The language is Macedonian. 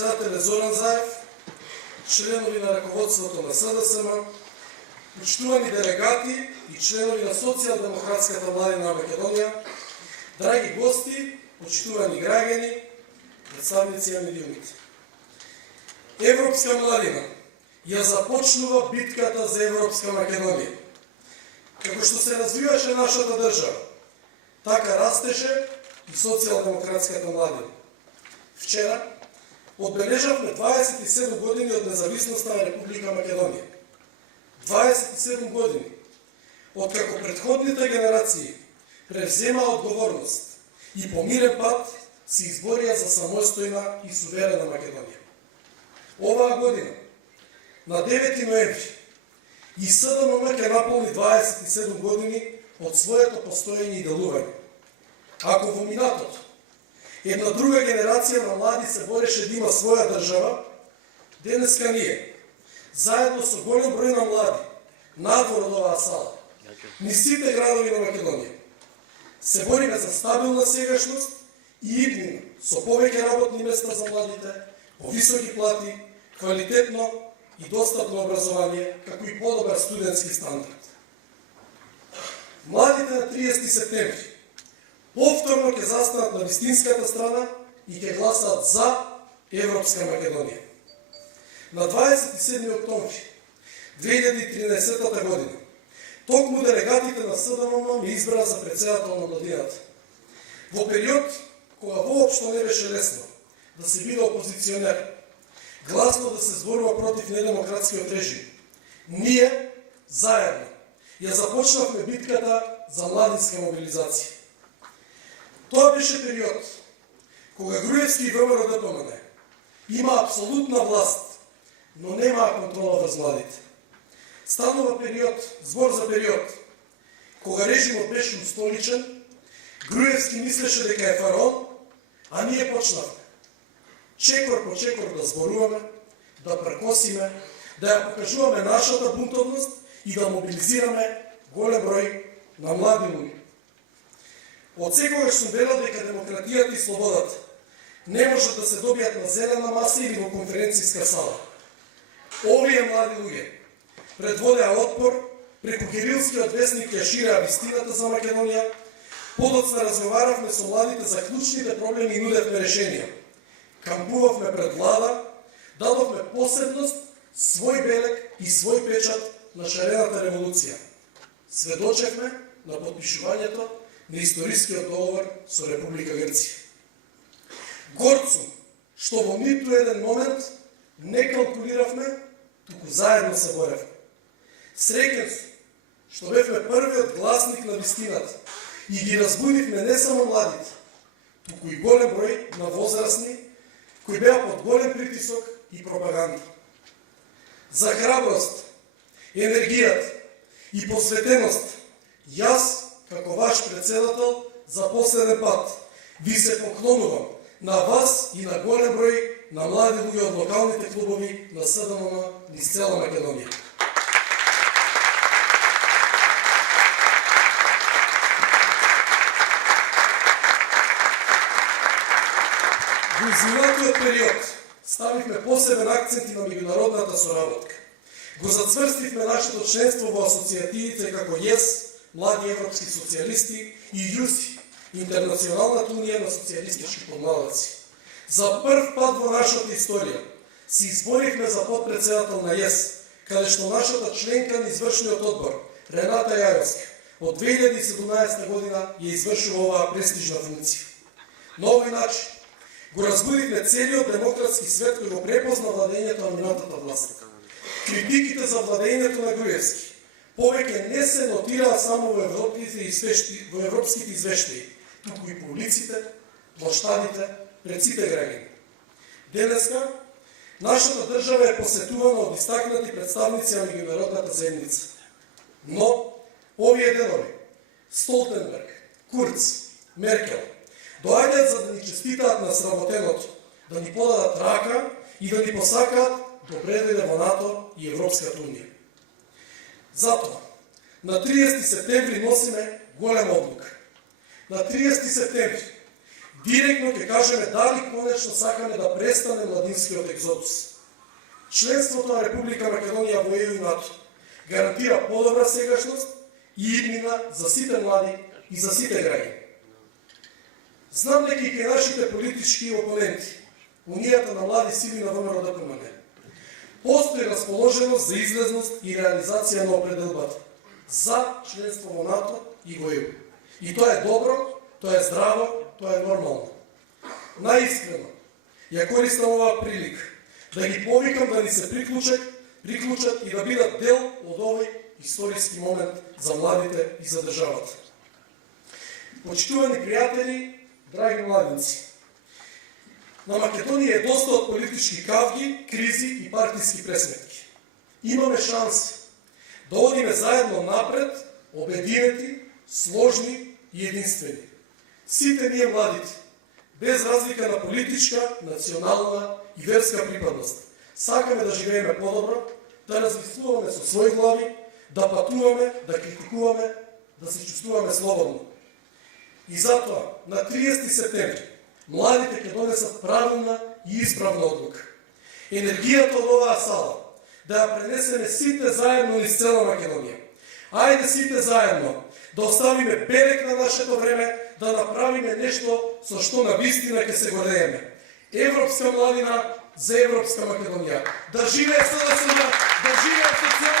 председателя Зоран Заев, членови на ръководството на СДСМ, почитувани делегати и членови на Социјалдемократската младина на Македонија, драги гости, почитувани граѓани, представници на медиумите. Европска младина ја започнува битката за Европска Македонија. Како што се развиваше нашата држава, така растеше и Социјалдемократската младина. Вчера одбележавме 27 години од независноста на Република Македонија. 27 години, откако претходните генерации превзема одговорност и по мирен пат се изборија за самостојна и суверена Македонија. Оваа година, на 9 ноември, и СДММ ќе наполни 27 години од своето постоење и делување. Ако во минатото една друга генерација на млади се бореше да има своја држава, денеска ние, заедно со голем број на млади, надвор од оваа сала, низ сите градови на Македонија, се бориме за стабилна сегашност и иднина со повеќе работни места за младите, повисоки плати, квалитетно и достапно образование, како и подобар студентски стандард. Младите на 30 септември повторно ќе застанат на вистинската страна и ќе гласат за Европска Македонија. На 27 октомври 2013 година токму делегатите на СДММ ме избра за председател на младината. Во период кога воопшто не беше лесно да се биде опозиционер, гласно да се зборува против недемократскиот режим, ние заедно ја започнавме битката за младинска мобилизација. Тоа беше период кога Груевски и ВМРО-ДПМН има апсолутна власт, но немаа контрола врз младите. Станува период, збор за период, кога режимот беше устоличен, Груевски мислеше дека е фараон, а ние почнавме чекор по чекор да зборуваме, да прекосиме, да ја покажуваме нашата бунтовност и да мобилизираме голем број на млади луѓе. Од секогаш сум верил дека демократијата и слободата не можат да се добијат на зелена маса или во конференцијска сала. Овие млади луѓе предводеа отпор, преку кирилскиот весник ја ширеа вистината за Македонија, подоцна разговаравме со младите за клучните проблеми и нудевме решенија. Кампувавме пред влада, дадовме посебност, свој белег и свој печат на шарената револуција. Сведочевме на подпишувањето на историскиот договор со Република Грција. Горд сум што во ниту еден момент не калкулиравме, туку заедно се боревме. Среќен сум што бевме првиот гласник на вистината и ги разбудивме не само младите, туку и голем број на возрастни кои беа под голем притисок и пропаганда. За храброст, енергијата и посветеност, јас, како ваш председател, за последен пат ви се поклонувам на вас и на голем број на млади луѓе од локалните клубови на СДММ низ цела Македонија. Во изминатиот период ставивме посебен акцент и на меѓународната соработка. Го зацврстивме нашето членство во асоцијативите како ЕС, Млади европски социјалисти и ЮСИ, Интернационалната унија на социјалистички подмладаци. За прв пат во нашата историја се изборивме за подпредседател на ЕС, каде што нашата членка на извршниот одбор, Рената Јајовска, од 2017 година ја извршува оваа престижна функција. На овој начин го разбудивме целиот демократски свет кој го препозна владењето на минатата власт. Критиките за владењето на Груевски повеќе не се нотираа само во европските извештаи, туку и по улиците, площадите, пред сите граѓани. Денеска, нашата држава е посетувана од истакнати представници на меѓународната заедница. Но, овие денови, Столтенберг, Курц, Меркел, доаѓаат за да ни честитаат на сработеното, да ни подадат рака и да ни посакаат добре дојде во НАТО и Европската унија. Затоа, на 30 септември носиме голема одлука. На 30 септември директно ќе кажеме дали конечно сакаме да престане младинскиот екзодус. Членството на Република Македонија во ЕУ и НАТО гарантира подобра сегашност и иднина за сите млади и за сите граѓани. Знам дека и кај нашите политички опоненти, Унијата на млади сили на ВМРО ДПМН, постои расположеност за излезност и реализација на определбата за членство во НАТО и во ЕУ. И тоа е добро, тоа е здраво, тоа е нормално. Наискрено, ја користам оваа прилика да ги повикам да ни се приклучат и да бидат дел од овој историски момент за младите и за државата. Почитувани пријатели, драги младинци, на Македонија е доста од политички кавги, кризи и партиски пресметки. Имаме шанси да одиме заедно напред, обединети, сложни и единствени. Сите ние младите, без разлика на политичка, национална и верска припадност, сакаме да живееме подобро, да размислуваме со своји глави, да патуваме, да критикуваме, да се чувствуваме слободно. И затоа, на 30 септември, младите ќе донесат правилна и исправна одлука. Енергијата од оваа сала да ја пренесеме сите заедно низ цела Македонија. Ајде сите заедно да оставиме берег на нашето време, да направиме нешто со што на вистина ќе се гордееме. Европска младина за Европска Македонија. Да живее СДСМ, да живее социјална